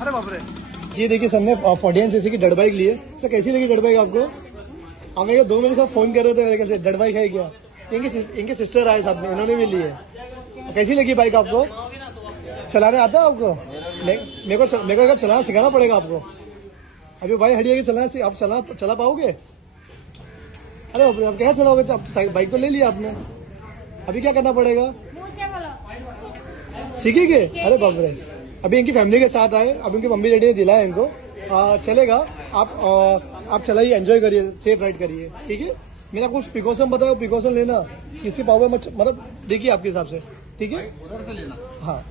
अरे बाप रे। ये देखिए सर ने 49cc की डर्ट बाइक ली है। सर कैसी लगी डर्ट बाइक आपको? आप मेरे 2 महीने से फोन कर रहे थे मेरे कहते डर्ट बाइक है क्या? इनके सिस्टर आए साथ में, इन्होंने भी ली है। कैसी लगी बाइक आपको? चलाने आता है आपको? मेरे को चलाना सिखाना पड़ेगा आपको। अभी भाई हटिया के चलाना, आप चला पाओगे? अरे अब क्या चलाओगे? अब बाइक तो ले लिया आपने, अभी क्या करना पड़ेगा? सीखेंगे? अरे बाप रे। अभी इनकी फैमिली के साथ आए, अभी उनकी मम्मी डैडी ने दिलाया इनको। चलेगा, आप चलाइए, एंजॉय करिए, सेफ राइड करिए, ठीक है? मैंने आपको प्रिकॉशन बताया, प्रिकॉशन लेना, किसी पावर मतलब देखिए आपके हिसाब से, ठीक है? उधर से लेना। हाँ।